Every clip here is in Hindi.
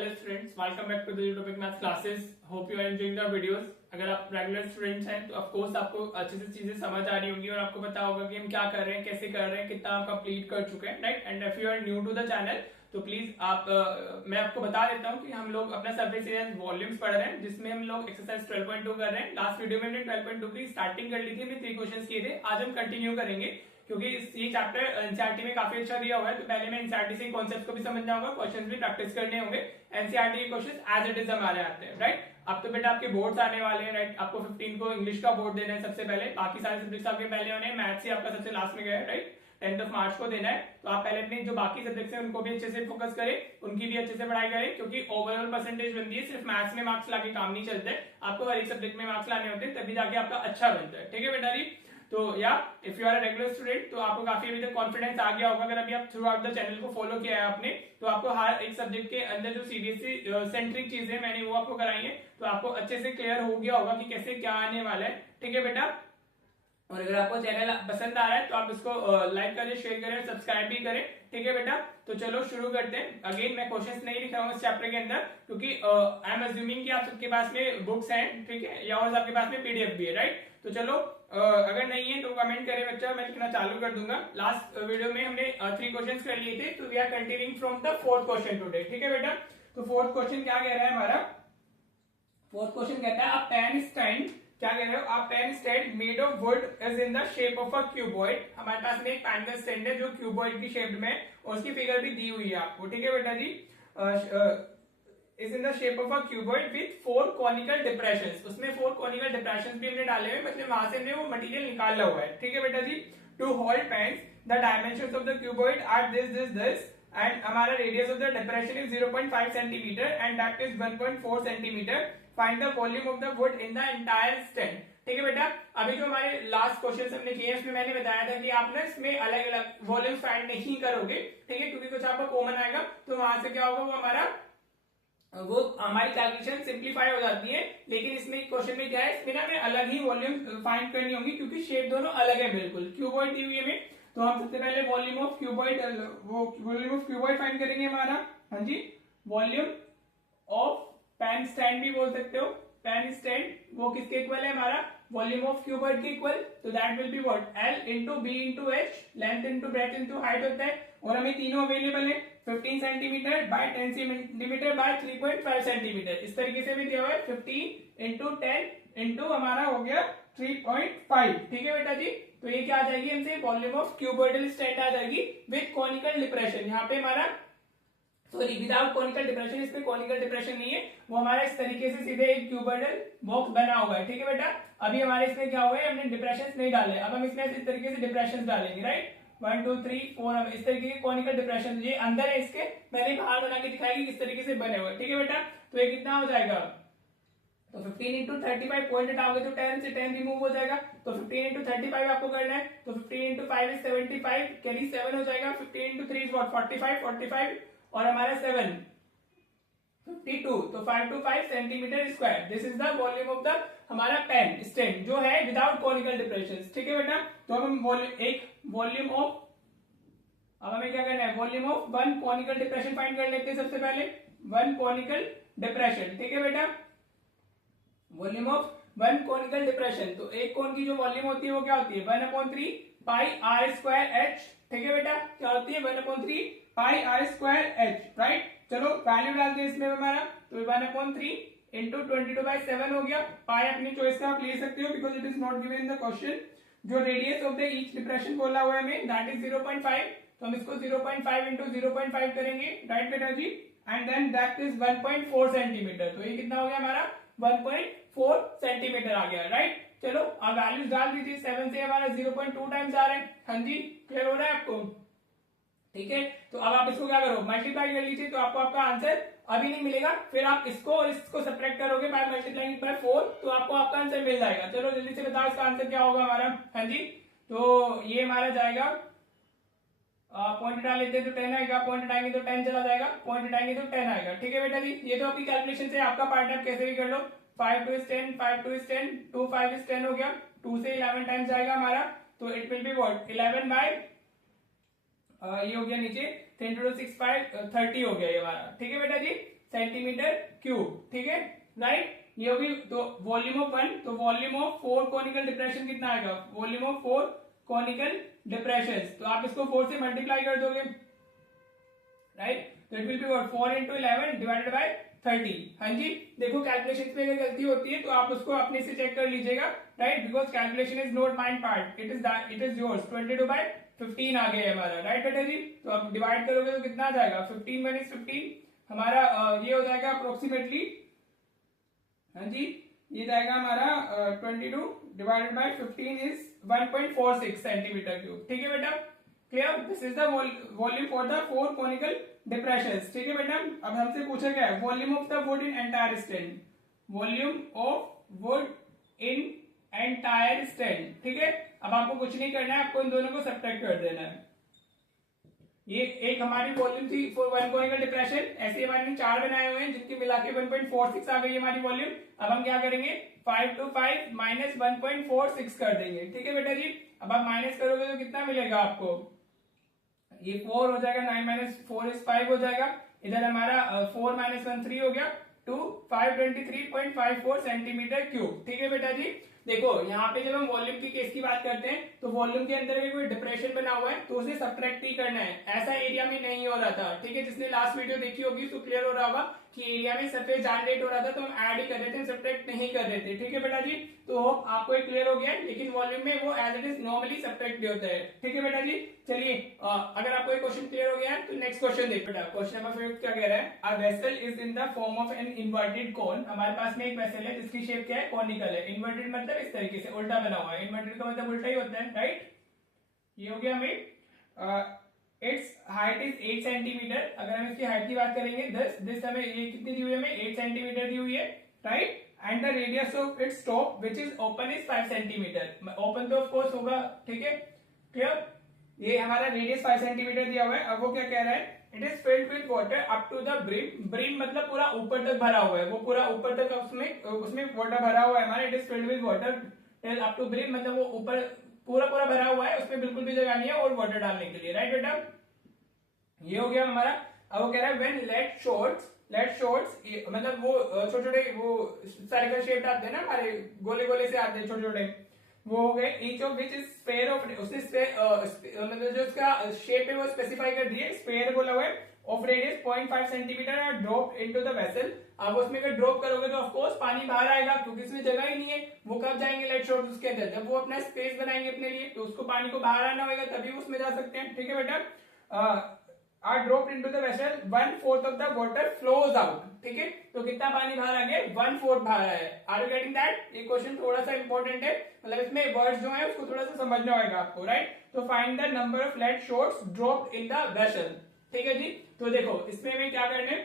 Hello students, welcome back to the YouTube maths classes. Hope you are enjoying the videos. अगर आप रेगुलर स्टूडेंट्स हैं तो ऑफ कोर्स आपको अच्छे से चीजें समझ आ रही होंगी और आपको पता होगा कि हम क्या कर रहे हैं, कैसे कर रहे हैं, कितना आप कंप्लीट कर चुके हैं, right. And if you are new to the channel तो प्लीज मैं आपको बता देता हूँ कि हम लोग अपना सर्फेस एरिया वॉल्यूम्स पढ़ रहे हैं, जिसमें हम लोग एक्सरसाइज 12.2 कर रहे हैं। लास्ट वीडियो में हमने 12.2 की स्टार्टिंग कर ली थी, हमने 3 क्वेश्चंस किए थे। आज हम कंटिन्यू करेंगे क्योंकि ये चैप्टर एनसीईआरटी में काफी अच्छा दिया हुआ है। तो पहले मैं एनसीईआरटी से कॉन्सेप्ट को भी समझना होगा, क्वेश्चंस भी प्रैक्टिस करने होंगे। एनसीईआरटी के क्वेश्चंस एज इट इज हमारे आते हैं, राइट। अब तो बेटा आपके बोर्ड्स आने वाले हैं, राइट। आपको 15 को इंग्लिश का बोर्ड देना है सबसे पहले, बाकी सारे सब्जेक्ट्स आपके पहले होने हैं। मैथ्स ही आपका सबसे लास्ट में गया है, राइट। 10th ऑफ मार्च को देना है। तो आप पहले अपने जो बाकी सब्जेक्ट्स हैं उनको भी अच्छे से फोकस करें, उनकी भी अच्छे से पढ़ाई करें, क्योंकि ओवरऑल परसेंटेज बनती है। सिर्फ मैथ्स में मार्क्स लाके काम नहीं चलते, आपको हर एक सब्जेक्ट में मार्क्स लाने होते हैं, तभी जाके आपका अच्छा बनता है, ठीक है बेटा जी। तो या if you are a regular student तो आपको काफी अभी तक कॉन्फिडेंस आ गया होगा। अगर अभी आप थ्रू आउट द चैनल को फॉलो किया है आपने, तो आपको हर एक सब्जेक्ट के अंदर जो सीबीएसई सेंट्रिक चीजें मैंने वो आपको कराई है, तो आपको अच्छे से क्लियर हो गया होगा कि कैसे क्या आने वाला है, ठीक है बेटा। और अगर आपको चैनल पसंद आ रहा है तो आप इसको लाइक करें, शेयर करें, सब्सक्राइब भी करें, ठीक है बेटा। तो चलो शुरू करते हैं। अगेन मैं क्वेश्चंस नहीं लिख रहा हूँ इस चैप्टर के अंदर, क्योंकि आई एम अज्यूमिंग कि आप सबके पास में बुक्स हैं, ठीक है, या और आपके पास में पीडीएफ भी है, राइट। तो चलो अगर नहीं है तो कमेंट करें बच्चा, मैं लिखना चालू कर दूंगा। लास्ट वीडियो में हमने 3 क्वेश्चंस कर लिए थे, तो we are continuing from the 4th question today, ठीक है बेटा। तो 4th क्वेश्चन क्या कह रहा है हमारा? 4th क्वेश्चन कहता है, अ पेन स्टैंड, क्या कह रहे हो आप? Pen stand made of wood is in the shape of a cuboid. हमारे पास में एक पेन का स्टैंड है जो क्यूबॉइड की शेप में, और उसकी फिगर भी दी हुई है आपको, ठीक है बेटा जी। Is in the shape of a cuboid with 4 conical depressions. उसमें 4 कॉनिकल डिप्रेशंस भी हमने डाले हुए, मतलब वहां से हमने वो मटेरियल निकाला हुआ है, ठीक है बेटा जी। To hold pens the dimensions of the cuboid are this and हमारा radius of the depression is 0.5 centimetre and depth is 1.4 centimetre. Find the volume of the wood in the entire stand, ठीक है बेटा। अभी जो हमारे लास्ट क्वेश्चन हमने किए उसमें मैंने बताया था कि आप ना इसमें अलग अलग वॉल्यूम फाइंड नहीं करोगे, ठीक है, क्योंकि कुछ आपका कॉमन आएगा, तो वहां से क्या होगा, वो हमारी कैलकुलेशन सिंप्लीफाई हो जाती है। लेकिन इसमें क्वेश्चन में क्या है, इसमें ना हमें अलग ही वॉल्यूम फाइंड करनी होगी, क्योंकि शेप दोनों अलग है बिल्कुल। क्यूबॉइड दी हुई है हमें, तो हम सबसे पहले वॉल्यूम ऑफ क्यूबॉइड फाइंड करेंगे हमारा। हाँ जी, वॉल्यूम ऑफ पेन स्टैंड भी बोल सकते हो। पेन स्टैंड वो किसके इक्वल है? हमारा वॉल्यूम ऑफ क्यूबॉइड के इक्वल। तो that will be what? L into B into H, length into breadth into height होता है। और हमें तीनों अवेलेबल है, 15 centimetre by 10 centimetre by 3.5 centimetre. इस तरीके से भी दिया हुआ है, 15 इंटू 10 इंटू हमारा हो गया 3.5, ठीक है बेटा जी। तो ये क्या आ जाएगी हमसे? वॉल्यूम ऑफ क्यूबॉइडल स्टैंड आ जाएगी विद कॉनिकल डिप्रेशन। यहाँ पे हमारा सॉरी विदाउट कॉनिकल डिप्रेशन, इसमें कॉनिकल डिप्रेशन नहीं है, वो हमारा इस तरीके से सीधे एक क्यूबॉइडल बॉक्स बना हुआ है, ठीक है बेटा। अभी हमारे इसमें क्या हुआ है, हमने डिप्रेशन नहीं डाले, अब हम इसमें इस तरीके से डिप्रेशन डालेंगे, राइट। 1 2 3 4 इस तरीके के कॉनिकल डिप्रेशन ये अंदर है इसके, मैंने बाहर बना के दिखाई किस तरीके से बने हुए, ठीक है बेटा। तो ये कितना हो जाएगा? तो 15 इंटू 35 पॉइंट हटाओगे तो 10 से 10 रिमूव हो जाएगा, तो 15 इंटू 35 आपको करना है। तो 15 इंटू 5 इज 75, कैरी 7 हो जाएगा। 15 इंटू 3 इज व्हाट? 45 और हमारा 7 52, तो 5 to 5 centimetre square. This is the volume of the हमारा पेन स्टैंड जो है विदाउट कॉनिकल डिप्रेशन, ठीक है बेटा। तो अब हम वॉल्यूम ऑफ, अब हमें क्या करना है, volume of 1 conical depression find कर लेते हैं सबसे पहले। 1 कॉनिकल डिप्रेशन, ठीक है बेटा, वॉल्यूम ऑफ 1 कॉनिकल डिप्रेशन। तो एक कोन की जो वॉल्यूम होती है वो क्या होती है? 1/3 पाई आर स्क्वायर एच, ठीक है बेटा। क्या होती है? 1/3 पाई आर स्क्वायर एच, राइट। चलो वैल्यू डालते हैं इसमें हमारा, तो 1/3 इंटू 22/7 हो गया। पाई अपनी चॉइस का आप ले सकते हो, because it is not given in the question. जो radius of the each depression बोला हुआ है हमें, दैट इज 0.5, तो हम इसको 0.5 इंटू 0.5 करेंगे, राइट बेटा जी। And then that is 1.4 centimetre. तो ये कितना हो गया हमारा? 1.4 सेंटीमीटर आ गया, राइट। चलो अब वैल्यूज डाल दीजिए। 7 से हमारा 0.2 टाइम्स आ रहे हैं। हाँ जी, क्लियर हो रहा है आपको? ठीक है, तो अब आप इसको क्या करो, मल्टीप्लाई कर लीजिए, तो आपको आपका आंसर अभी नहीं मिलेगा, फिर आप इसको और इसको सब्ट्रैक्ट करोगे बाय मल्टीप्लाइंग बाय 4, तो आपको आपका आंसर मिल जाएगा। चलो जल्दी से बताओ इसका आंसर क्या होगा हमारा। हाँ जी, तो ये हमारा जाएगा, पॉइंट डाल लेते हैं तो 10 आएगा, पॉइंट हटाएंगे तो 10 चला जाएगा, पॉइंट हटाएंगे तो 10 आएगा, ठीक है बेटा जी। ये तो आपकी कैलकुलेशन से आपका पार्ट आप कैसे भी कर लो। 5 2 is 10, 5 2 is 10, 2 5 is 10 हो गया। 2 से 11 टाइम्स जाएगा हमारा, तो it will be what? 11 by ये हो गया नीचे 10 to 6 5 30 हो गया ये हमारा, ठीक है बेटा जी। सेंटीमीटर क्यूब, ठीक है, राइट। ये होगी तो वॉल्यूम ऑफ 1, तो वॉल्यूम ऑफ 4 कॉनिकल डिप्रेशन कितना आएगा, वॉल्यूम ऑफ 4 कॉनिकल डिप्रेशन, तो आप इसको 4 से मल्टीप्लाई कर दोगे, राइट, तो it will be what 4 into 11 divided by 30। हाँ जी, देखो कैलकुलेशन में अगर गलती होती है तो आप उसको अपने से चेक कर लीजिएगा, right, because calculation is not mind part, it is yours. 22/15 आ गया है हमारा, राइट बेटा जी। तो आप डिवाइड करोगे तो कितना आ जाएगा, 15 - 15 हमारा ये हो जाएगा अप्रोक्सीमेटली, हाँ जी, ये जाएगा हमारा 22 divided by 15 is 1.46 centimetre cube, ठीक है बेटा, clear. This is the volume for the 4 conical depressions, ठीक है बेटा। अब हमसे पूछा गया है volume of the wood in entire stand, volume of would in entire stand, ठीक है। अब आपको कुछ नहीं करना है, आपको इन दोनों को सब्ट्रैक्ट कर देना है। ये एक हमारी वॉल्यूम थी फॉर 1 कॉनिकल डिप्रेशन, ऐसे हमारे 4 बनाए हुए हैं जिनकी मिला के 1.46 आ गई हमारी वॉल्यूम। अब हम क्या करेंगे, 5 to 5 माइनस 1.46 कर देंगे, ठीक है बेटा जी। अब आप माइनस करोगे तो कितना मिलेगा आपको, ये 4 हो जाएगा, 9 - 4 is 5 हो जाएगा, इधर हमारा 4 - 1 3 हो गया, 523.54 सेंटीमीटर क्यूब, ठीक है बेटा जी। देखो यहाँ पे जब हम वॉल्यूम की केस की बात करते हैं तो वॉल्यूम के अंदर भी कोई डिप्रेशन बना हुआ है तो उसे सब्ट्रैक्ट ही करना है, ऐसा एरिया में नहीं हो रहा था, ठीक है। जिसने लास्ट वीडियो देखी होगी तो क्लियर हो रहा होगा कि एरिया में सरफेस जनरेट हो रहा था तो हम ऐड ही कर रहे थे, सब्ट्रैक्ट नहीं कर रहे थे, ठीक है बेटा जी। तो होप आपको एक क्लियर हो गया, लेकिन वॉल्यूम में वो as it is normally subtract होता है, ठीक है बेटा जी। चलिए अगर आपको एक क्वेश्चन क्लियर हो गया है तो नेक्स्ट क्वेश्चन देख बेटा। क्वेश्चन नंबर 5 क्या कह रहा है, a vessel is in the form of an inverted कोन। हमारे पास में एक वेसल है जिसकी शेप क्या है, कॉनिकल है। इन्वर्टेड मतलब इस तरीके से उल्टा बना हुआ है, इन्वर्टेड का मतलब उल्टा ही होता है, राइट। ये हो गया हमें इट्स हाइट इज 8 सेंटीमीटर। अगर हम इसकी हाइट की बात करेंगे दिस हमें ये कितनी दी हुई है, हमें 8 सेंटीमीटर दी हुई है, right. And the radius of its top which is open is 5 centimetre. Open तो ऑफ कोर्स होगा, ठीक है, क्लियर। ये हमारा रेडियस 5 सेंटीमीटर दिया हुआ है। अब वो क्या कह रहा है, it is filled with water up to the brim. Brim मतलब पूरा ऊपर तक भरा हुआ है, वो पूरा ऊपर तक उसमें वाटर भरा हुआ है हमारा। It is filled with water till up to brim मतलब वो ऊपर पूरा भरा हुआ है, उसमें बिल्कुल भी जगह नहीं है और वाटर डालने के लिए, राइट बेटा। ये हो गया हमारा। अब वो कह रहा है व्हेन लेट शॉर्ट्स मतलब वो छोटे छोटे वो सर्कल शेप आते हैं ना हमारे, गोले गोले से आते हैं छोटे छोटे, वो हो गए। Each of which is sphere of, उसने मतलब जो उसका शेप है वो स्पेसिफाई कर दिए, स्फेयर बोला हुआ है, ऑफ रेडियस 0.5 सेंटीमीटर और ड्रॉप इनटू द वेसल। अब उसमें अगर ड्रॉप करोगे तो ऑफ कोर्स पानी बाहर आएगा क्योंकि इसमें जगह ही नहीं है। वो कब जाएंगे लेट शॉर्ट्स उसके अंदर, जब वो अपना स्पेस बनाएंगे अपने लिए तो उसको पानी को बाहर आना होगा तभी उसमें जा सकते हैं, ठीक है बेटा। are dropped into the vessel 1/4 of the water flows out, ठीक है। तो कितना पानी बाहर आ गया, 1/4 बाहर आया है। Are you getting that? ये क्वेश्चन थोड़ा सा इंपॉर्टेंट है, मतलब इसमें वर्ड्स जो है उसको थोड़ा सा समझना होगा आपको, राइट। तो find the number of lead shorts dropped in the vessel, ठीक है जी। तो देखो इसमें हमें क्या करना है,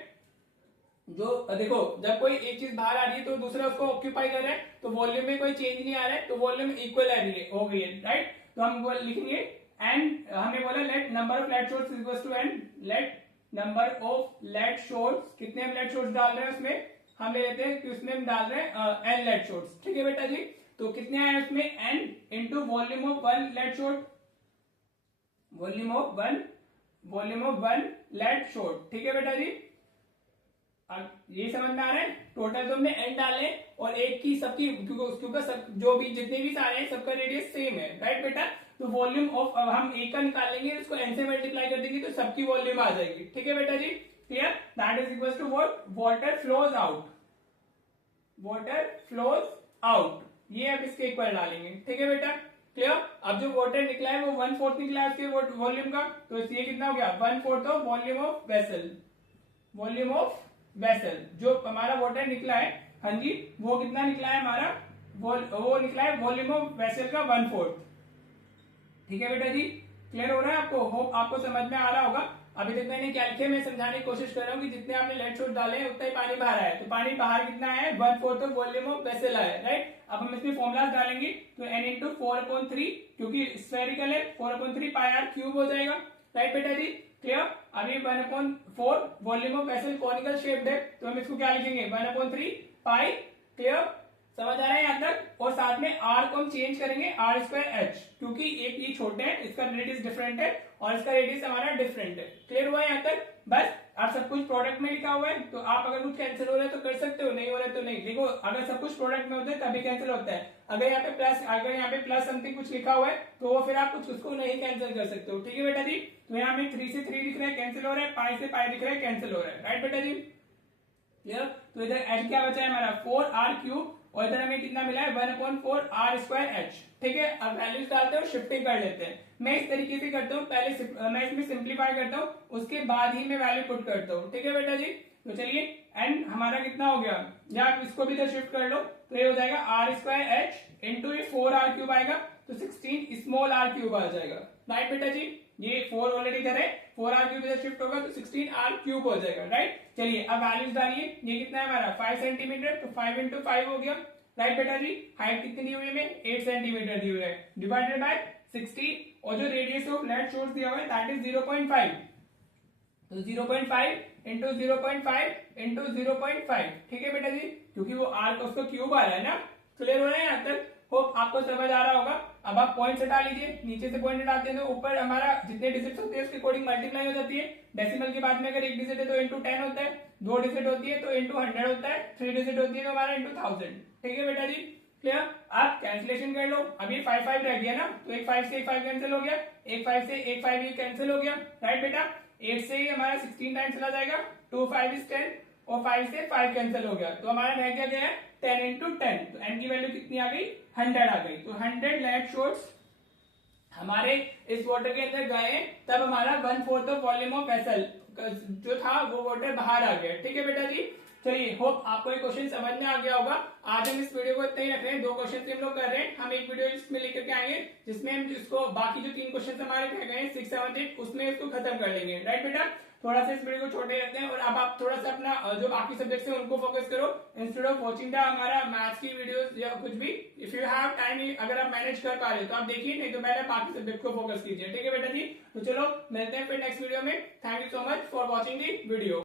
जो देखो जब कोई एक चीज बाहर आ रही है तो दूसरा उसको ऑक्यूपाई कर रहा है तो वॉल्यूम में कोई चेंज नहीं आ रहा है, तो वॉल्यूम इक्वल हो गई है, राइट। तो हम लिखेंगे एंड हमने बोला let number of lead shots equals to N, let number of lead shots, कितने हम लेट शॉर्ट्स डाल रहे हैं उसमें, हम ले लेते हैं कि उसमें हम डाल रहे हैं एन लेट शॉर्ट्स, ठीक है बेटा जी। तो कितने आए उसमें, N into volume of 1 lead shot, volume of one lead shot, ठीक है बेटा जी। अब ये समझ में आ रहा है, टोटल तो हमने एन डाले और एक की सबकी क्योंकि सब जो भी जितने भी सारे हैं सबका रेडियस सेम है, राइट बेटा। तो वॉल्यूम ऑफ अब हम एक का निकाल लेंगे, उसको एन से मल्टीप्लाई कर देंगे तो सबकी वॉल्यूम आ जाएगी, ठीक है बेटा जी, clear. That is equal to what, water flows out, ये अब इसके इक्वल डालेंगे, ठीक है बेटा, क्लियर। अब जो वाटर निकला है वो 1/4 निकला है उसके वॉल्यूम का, तो ये कितना हो गया 1/4 ऑफ वॉल्यूम ऑफ वेसल, जो हमारा वाटर निकला है, हाँ जी, वो कितना निकला है हमारा, वो निकला है वॉल्यूम ऑफ वेसल का 1/4, ठीक है बेटा जी। क्लियर हो रहा है आपको, होप आपको समझ में आ रहा होगा। अभी तक मैंने क्या लिखे, मैं समझाने की कोशिश कर रहा हूँ कि जितने आपने लेट शॉर्ट डाले हैं उतना ही पानी बाहर आया है, तो पानी बाहर कितना है 1/4 ऑफ वॉल्यूम ऑफ वेसल है, राइट। अब हम इसमें फॉर्मुलाज डालेंगे तो n इंटू 4/3 क्योंकि स्फेरिकल है 4/3 पाई आर क्यूब हो जाएगा, राइट बेटा जी, क्लियर। अभी 1/4 volume of vessel conical shaped है तो हम इसको क्या लिखेंगे 1/3 पाई, क्लियर, समझ आ रहा है यहाँ तक। और साथ में r को हम चेंज करेंगे r²h क्योंकि एक ये छोटे है, इसका रेडियस डिफरेंट है और इसका रेडियस हमारा डिफरेंट है, क्लियर हुआ यहाँ तक। बस आप सब कुछ प्रोडक्ट में लिखा हुआ है, तो आप अगर कुछ कैंसिल हो रहा है तो कर सकते हो, नहीं हो रहा है तो नहीं। देखो अगर सब कुछ प्रोडक्ट में होता है तभी कैंसिल होता है। अगर यहाँ पे प्लस समथिंग कुछ लिखा हुआ है तो वो फिर आप कुछ उसको नहीं कैंसिल कर सकते हो। ठीक है बेटा जी। तो यहाँ में 3 से 3 दिख रहा है कैंसिल हो रहा है, पाई से पाई दिख रहा है कैंसिल हो रहा है। राइट बेटा जी। क्लियर। तो इधर एच क्या बचा है हमारा 4r क्यूब, और इधर हमें कितना मिला है 1/4r²h। ठीक है। अब वैल्यूज डालते हैं, शिफ्टिंग कर लेते हैं। मैं इस तरीके से करता हूँ, पहले मैं इसमें सिंप्लीफाई करता हूँ, उसके बाद ही मैं वैल्यू पुट करता हूँ। ठीक है बेटा जी। तो चलिए एंड हमारा कितना हो गया, या आप इसको भी इधर शिफ्ट कर लो, तो ये हो जाएगा r²h इंटू ये 4r क्यूब आएगा, तो 16 स्मॉल r क्यूब आ जाएगा। राइट बेटा जी। ये 4 ऑलरेडी इधर है, 4r क्यूब इधर शिफ्ट होगा तो 16r क्यूब हो जाएगा। राइट। चलिए अब वैल्यूज डालिए। ये कितना है हमारा 5 सेंटीमीटर, तो 5 इंटू 5 हो गया। राइट बेटा जी। हाइट कितनी दी हुई है, 8 सेंटीमीटर दी हुई है, डिवाइडेड बाय 60, और जो रेडियस ऑफ फ्लैट सोर्स दिया हुआ है दैट इज 0.5, तो 0.5 इंटू 0.5 इंटू 0.5। ठीक है बेटा जी, क्योंकि वो आर का उसका क्यूब आ रहा है ना। क्लियर हो रहा है यहाँ तक? होप आपको समझ आ रहा होगा। अब आप पॉइंट हटा लीजिए, नीचे से पॉइंट हटाते हैं तो ऊपर हमारा जितने डिजिट होते हैं उसके अकॉर्डिंग मल्टीप्लाई हो जाती है। डेसिमल के बाद में अगर एक डिजिट है तो इंटू 10 होता है, 2 डिजिट होती है तो इंटू 100 होता है, 3 डिजिट होती है तो हमारा इंटू 1000। ठीक है बेटा जी। क्लियर। आप कैंसिलेशन कर लो। अभी 5 5 रह गया ना, तो एक 5 से एक 5 कैंसिल हो गया, एक 5 से एक 5 ये कैंसिल हो गया। राइट बेटा। 8 से ही हमारा 16 टाइम चला जाएगा, 2 5 इज 10, और 5 से 5 कैंसिल हो गया, तो हमारा रह क्या गया है 10 इंटू 10, तो n की वैल्यू कितनी आ गई 100 आ गई। तो 100 लैब शॉट्स हमारे इस वाटर के अंदर गए, तब हमारा 1/4 ऑफ वॉल्यूम ऑफ वेसल जो था वो वाटर बाहर आ गया। ठीक है बेटा जी। चलिए होप आपको ये क्वेश्चन समझ में आ गया होगा। आज हम इस वीडियो को इतना ही रख रहे हैं, 2 क्वेश्चन हम लोग कर रहे हैं। हम एक वीडियो इसमें लेकर के आएंगे जिसमें हम इसको बाकी जो 3 क्वेश्चन हमारे रह गए 6 7 8 उसमें इसको खत्म कर लेंगे। राइट बेटा। थोड़ा सा इस वीडियो को छोटे रखते हैं, और अब आप थोड़ा सा अपना जो बाकी सब्जेक्ट्स हैं उनको फोकस करो, इंस्टेड ऑफ वॉचिंग द हमारा मैथ्स की वीडियोस या कुछ भी। इफ यू हैव टाइम, अगर आप मैनेज कर पा रहे हो तो आप देखिए, नहीं तो पहले बाकी सब्जेक्ट को फोकस कीजिए। ठीक है बेटा जी। तो चलो मिलते हैं फिर नेक्स्ट वीडियो में। Thank you so much for watching the video.